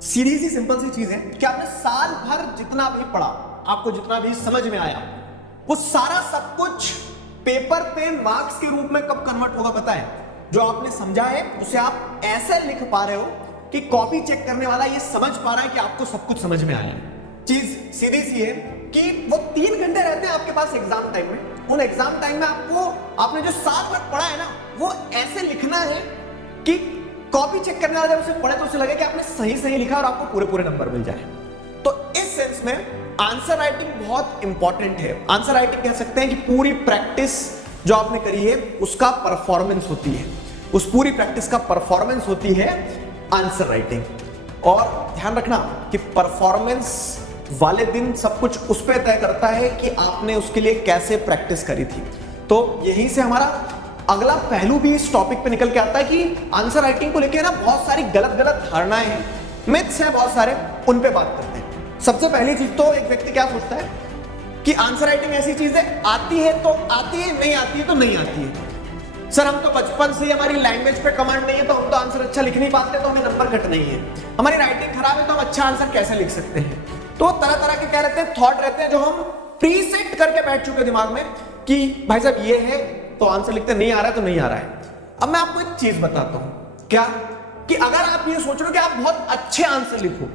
सीधी सी simple सी चीज है कि आपने साल भर जितना भी पढ़ा, आपको जितना भी समझ में आया, वो सारा सब कुछ पेपर पे मार्क्स के रूप में कब कन्वर्ट होगा पता है? जो आपने समझा है उसे आप ऐसे लिख पा रहे हो कि कॉपी चेक करने वाला ये समझ पा रहा है कि आपको सब कुछ समझ में आया। चीज सीधी सी है कि वो 3 घंटे रहते हैं आपके पास एग्जाम टाइम में। उन एग्जाम टाइम में आपने जो साल भर पढ़ा है ना, वो ऐसे लिखना है कि कॉपी चेक करने वाला जब उसे पढ़े तो उसे लगे कि आपने सही लिखा और आपको पूरे नंबर मिल जाए। तो इस सेंस में आंसर राइटिंग बहुत इंपॉर्टेंट है। आंसर राइटिंग कह सकते हैं कि पूरी प्रैक्टिस जो आपने करी है उसका परफॉर्मेंस होती है, उस पूरी प्रैक्टिस का परफॉर्मेंस होती है आंसर राइटिंग। और ध्यान रखना कि परफॉर्मेंस वाले दिन सब कुछ उस पर तय करता है कि आपने उसके लिए कैसे प्रैक्टिस करी थी। तो यहीं से हमारा अगला पहलू भी इस टॉपिक पे निकल के आता है कि आंसर राइटिंग को लेकर ना बहुत सारी गलत धारणाएं हैं, मिथ्स हैं बहुत सारे, उन पे बात करते हैं। सबसे पहली चीज तो एक व्यक्ति क्या सोचता है कि आंसर राइटिंग ऐसी चीज है, आती है तो आती है, नहीं आती है तो नहीं आती है। सर हम तो बचपन से ही हमारी लैंग्वेज पे कमांड नहीं है तो हम तो आंसर अच्छा लिख नहीं पाते तो हमें नंबर कट नहीं है। हमारी राइटिंग खराब है तो हम अच्छा आंसर कैसे लिख सकते हैं? तो तरह के क्या रहते हैं, थॉट रहते हैं जो हम प्रीसेट करके बैठ चुके दिमाग में कि भाई साहब ये है तो आंसर लिखते, नहीं आ रहा है तो नहीं आ रहा है। अब मैं आपको एक चीज बताता हूं, क्या कि अगर आप ये सोच रहे हो कि आप बहुत अच्छे आंसर लिखो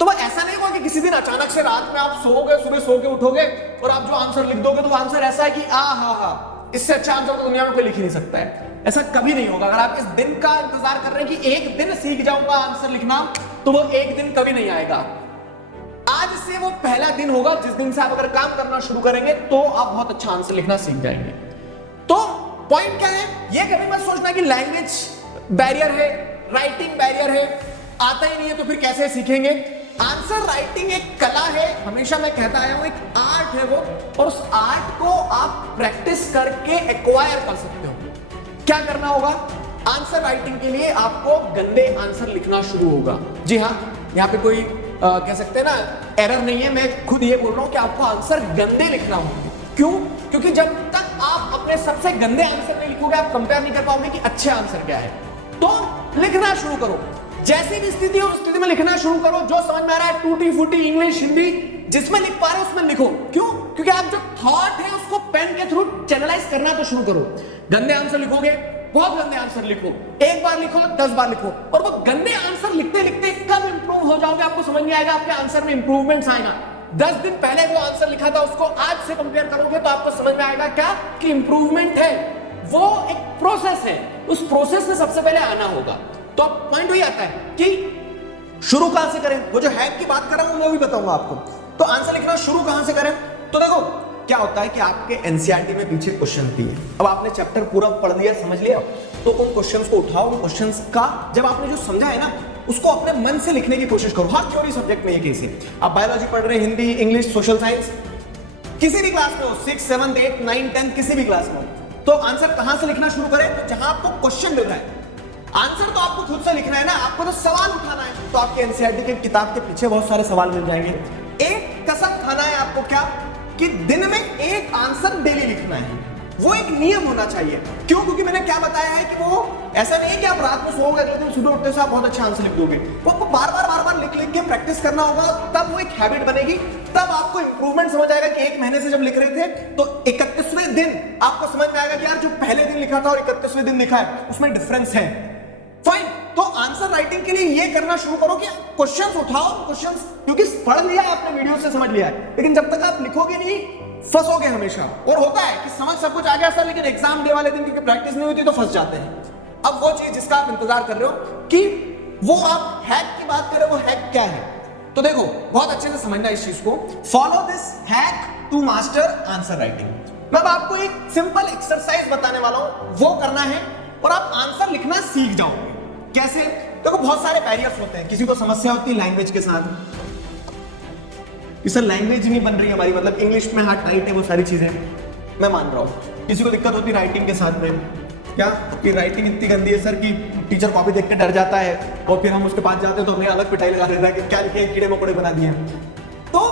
तो वह ऐसा नहीं होगा कि किसी दिन अचानक से रात में आप सोओगे, सुबह सो के उठोगे और आप जो आंसर लिख दोगे तो वो आंसर ऐसा है कि हा इससे अच्छा आंसर तो दुनिया में कोई लिख ही नहीं सकता है। ऐसा कभी नहीं होगा। अगर आप इस दिन का इंतजार कर रहे हैं कि एक दिन सीख जाऊंगा आंसर लिखना, तो वो एक दिन कभी नहीं आएगा। आज से वो पहला दिन होगा जिस दिन से आप अगर काम करना शुरू करेंगे तो आप बहुत अच्छा आंसर लिखना सीख जाएंगे। तो पॉइंट क्या है, ये कभी मत सोचना कि लैंग्वेज बैरियर है, राइटिंग बैरियर है, आता ही नहीं है तो फिर कैसे सीखेंगे। आंसर राइटिंग एक कला है, हमेशा मैं कहता आया हूं, एक आर्ट है वो, और उस आर्ट को आप प्रैक्टिस करके एक्वायर कर सकते हो। क्या करना होगा? आंसर राइटिंग के लिए आपको गंदे आंसर लिखना शुरू होगा। जी हाँ, यहाँ पे कोई कह सकते हैं ना एरर नहीं है, मैं खुद ये बोल रहा हूं कि आपको आंसर गंदे लिखना होगा। क्यों? क्योंकि जब तक आप अपने सबसे गंदे आंसर नहीं लिखोगे आप कंपेयर नहीं कर पाओगे कि अच्छे आंसर क्या है। तो लिखना शुरू करो, जैसी भी स्थिति हो उस स्थिति में लिखना शुरू करो। जो समझ में आ रहा है, टूटी फूटी इंग्लिश, हिंदी, जिसमें लिख पा रहे हो उसमें लिखो। क्यों? क्योंकि आप जो थॉट है उसको पेन के थ्रू चैनलाइज करना तो शुरू करो। गंदे आंसर लिखोगे, बहुत गंदे आंसर लिखो, एक बार लिखो 10 बार लिखो, और वो गंदे आंसर लिखते लिखते कब इंप्रूव हो जाओगे आपको समझ नहीं आएगा, आपके आंसर में इंप्रूवमेंट्स आएगा। 10 दिन पहले वो आंसर लिखा था उसको आज से कंपेयर करोगे तो आपको समझ में आएगा क्या कि इंप्रूवमेंट है। वो एक प्रोसेस है, उस प्रोसेस में सबसे पहले आना होगा। तो अब पॉइंट वही आता है कि शुरू कहां से करें। वो जो हैक की बात कर रहा हूं वो भी बताऊंगा आपको। तो आंसर लिखना शुरू कहां से करें? तो देखो क्या होता है कि आपके एनसीईआरटी में पीछे क्वेश्चन दिए, अब आपने चैप्टर पूरा पढ़ लिया, समझ लिया, तो उन क्वेश्चंस को उठाओ, उन क्वेश्चंस का जब आपने जो समझा है ना उसको अपने मन से लिखने की कोशिश करो। हर थ्योरी सब्जेक्ट में ये केस है। आप बायोलॉजी पढ़ रहे हैं, हिंदी, इंग्लिश, सोशल साइंस, किसी भी क्लास में हो, 6, 7, 8, 9, 10 किसी भी क्लास में हो, तो आंसर कहां से लिखना शुरू करें? तो जहां आपको क्वेश्चन मिल रहा है। आंसर तो आपको खुद से लिखना है ना, आपको तो सवाल उठाना है। तो आपके एनसीईआरटी की किताब के पीछे बहुत सारे सवाल मिल जाएंगे। एक कसम खाना है आपको, क्या कि दिन में एक आंसर डेली लिखना है। वो एक नियम होना चाहिए। क्यों? क्योंकि मैंने क्या बताया है कि वो ऐसा नहीं है कि आप रात में सोओगे अगले दिन सुबह उठते से आप बहुत अच्छा आंसर लिख दोगे। वो आपको बार बार लिख के प्रैक्टिस करना होगा, तब वो एक हैबिट बनेगी। तब आपको इंप्रूवमेंट समझ आएगा कि 1 महीने से जब लिख रहे थे तो 31वें दिन आपको समझ में आएगा कि यार जो पहले दिन लिखा था और 31वें दिन लिखा है उसमें डिफरेंस है। फाइन। तो आंसर राइटिंग के लिए ये करना शुरू करो कि क्वेश्चंस उठाओ, क्वेश्चंस, क्योंकि पढ़ लिया आपने, वीडियो से समझ लिया है, लेकिन जब तक आप लिखोगे नहीं फंसोगे हमेशा। और होता है कि समझ सब कुछ आ गया सर, लेकिन एग्जाम डे वाले दिन क्योंकि प्रैक्टिस नहीं होती तो फंस जाते हैं। अब वो चीज जिसका आप इंतजार कर रहे हो कि वो आप हैक की बात कर रहे हो, वो हैक क्या है? तो देखो बहुत अच्छे से समझना इस चीज को। Follow this hack to master answer writing. मैं अब आपको एक सिंपल एक्सरसाइज बताने वाला हूं, वो करना है और आप आंसर लिखना सीख जाओगे। कैसे? देखो बहुत सारे बैरियर्स होते हैं। किसी को समस्या होती है लैंग्वेज के साथ कि सर लैंग्वेज नहीं बन रही हमारी, मतलब इंग्लिश में हार्ड टाइट है, वो सारी चीजें मैं मान रहा हूं। किसी को दिक्कत होती है राइटिंग के साथ में, क्या कि राइटिंग इतनी गंदी है सर कि टीचर कॉपी देख के डर जाता है और फिर हम उसके पास जाते हैं तो हमें अलग पिटाई लगा देता है कि क्या लिखे, कीड़े मकोड़े बना दिए। तो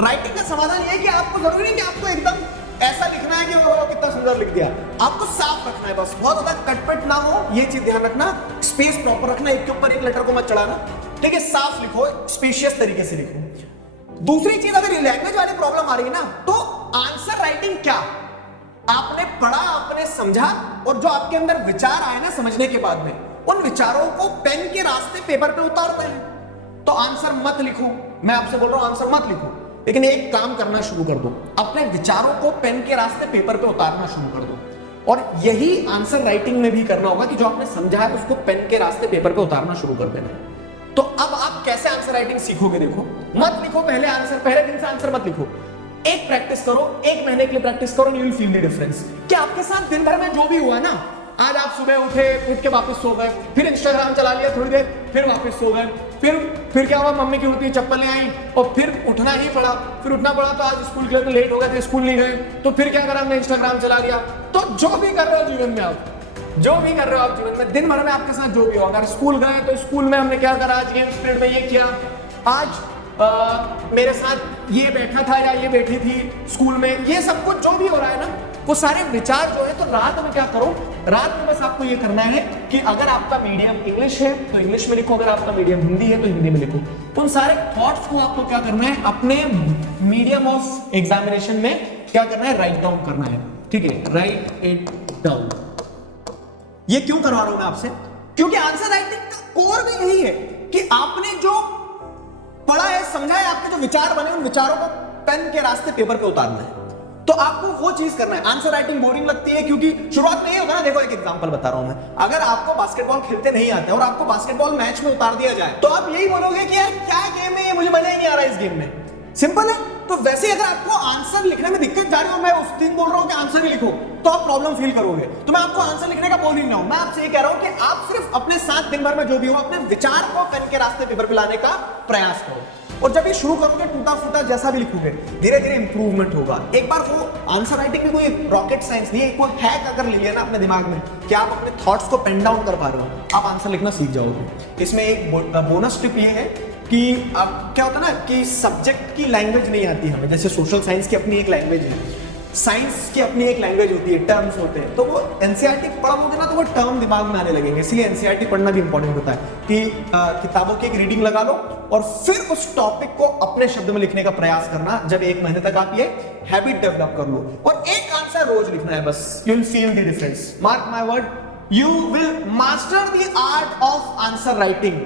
राइटिंग का समाधान ये है कि आपको जरूरी नहीं कि आपको एकदम ऐसा लिखना है कि वो कितना सुंदर लिख दिया, आपको साफ रखना है बस, बहुत ज्यादा कटपट ना हो, ये चीज ध्यान रखना। स्पेस प्रॉपर रखना, एक के ऊपर एक लेटर को मत चढ़ाना। ठीक है, साफ लिखो, स्पेशियस तरीके से लिखो। दूसरी चीज, अगर लैंग्वेज वाली प्रॉब्लम आ रही है ना, तो आंसर राइटिंग क्या, आपने पढ़ा, आपने समझा, और जो आपके अंदर विचार आए ना समझने के बाद में, उन विचारों को पेन के रास्ते पेपर पे उतारते हैं। तो आंसर मत लिखो, मैं आपसे बोल रहा हूं आंसर मत लिखो, लेकिन एक काम करना शुरू कर दो, अपने विचारों को पेन के रास्ते पेपर पे उतारना शुरू कर दो। और यही आंसर राइटिंग में भी करना होगा कि जो आपने समझा है उसको पेन के रास्ते पेपर पे उतारना शुरू कर देना है। तो अब आप कैसे आंसर राइटिंग सीखोगे, देखो, मत लिखो पहले आंसर, पहले दिन से आंसर मत लिखो, एक प्रैक्टिस करो, एक महीने के लिए प्रैक्टिस करो, you will feel the difference कि आपके साथ दिन भर में जो भी हुआ ना, आज आप सुबह उठे, उठ के वापस सो गए, फिर इंस्टाग्राम चला लिया थोड़ी देर, फिर वापस सो गए, फिर क्या हुआ, मम्मी की उल्टी चप्पलें आई और फिर उठना ही पड़ा, फिर उठना पड़ा तो आज स्कूल के लिए तो लेट हो गए थे, स्कूल नहीं गए, तो फिर क्या करा, हमने इंस्टाग्राम चला लिया। तो जो भी कर रहे हो जीवन में, आप जो भी कर रहे हो आप जीवन में, दिन भर में आपके साथ जो भी हो, अगर स्कूल गए तो स्कूल में हमने क्या करा, आज गेम पीरियड में ये किया, आज मेरे साथ ये बैठा था या ये बैठी थी स्कूल में, ये सब कुछ जो भी हो रहा है ना, वो सारे विचार जो है, तो रात में क्या करो, रात में बस आपको ये करना है कि अगर आपका मीडियम इंग्लिश है तो इंग्लिश में लिखो, अगर आपका मीडियम हिंदी है तो हिंदी में लिखो। उन सारे थॉट्स को आपको क्या करना है, अपने मीडियम ऑफ एग्जामिनेशन में क्या करना है, राइट डाउन करना है, ठीक है, राइट इट डाउन। ये क्यों करवा रहा हूं मैं आपसे, क्योंकि आंसर राइटिंग का कोर भी यही है कि आपने जो पढ़ा है, समझा है, आपके जो विचार बने, उन विचारों को पेन के रास्ते पेपर पे उतारना है। तो आपको वो चीज करना है। आंसर राइटिंग बोरिंग लगती है क्योंकि शुरुआत में ये होगा ना, देखो एक एग्जांपल बता रहा हूं मैं, अगर आपको बास्केटबॉल खेलते नहीं आते और आपको बास्केटबॉल मैच में उतार दिया जाए तो आप यही बोलोगे कि यार क्या गेम है ये, मुझे मजा ही नहीं आ रहा इस गेम में, सिंपल है। तो वैसे अगर आपको आंसर लिखने में दिक्कत जा रही हो, मैं उस दिन बोल रहा हूं कि आंसर ही लिखो, तो आप प्रॉब्लम फील करोगे। तो मैं आपको आंसर लिखने का बोल नहीं रहा हूं, मैं आपसे ये कह रहा हूं कि आप सिर्फ अपने साथ दिन भर में जो भी हो, अपने विचार को पेन के रास्ते पेपर पे लाने का प्रयास करो। और जब ये शुरू करोगे, टूटा फूटा जैसा भी लिखोगे, धीरे धीरे इंप्रूवमेंट होगा। एक बार वो आंसर राइटिंग में कोई रॉकेट साइंस नहीं है, कोई हैक अगर ले लिया ना अपने दिमाग में कि आप अपने थॉट्स को पेन डाउन कर पा रहे हो, आप आंसर लिखना सीख जाओगे। इसमें एक बोनस टिप ये है कि अब क्या होता है ना कि सब्जेक्ट की लैंग्वेज नहीं आती हमें, जैसे सोशल साइंस की अपनी एक लैंग्वेज है, साइंस की अपनी एक लैंग्वेज होती है, टर्म्स होते हैं, तो वो एनसीईआरटी पढ़ोगे ना तो वो टर्म दिमाग में आने लगेंगे। इसलिए एनसीईआरटी पढ़ना भी इंपॉर्टेंट होता है कि किताबों की एक रीडिंग लगा लो और फिर उस टॉपिक को अपने शब्द में लिखने का प्रयास करना। जब एक महीने तक आप ये हैबिट डेवलप कर लो और एक आंसर रोज लिखना है बस, you will feel the difference, mark my word, you will master the art of answer writing.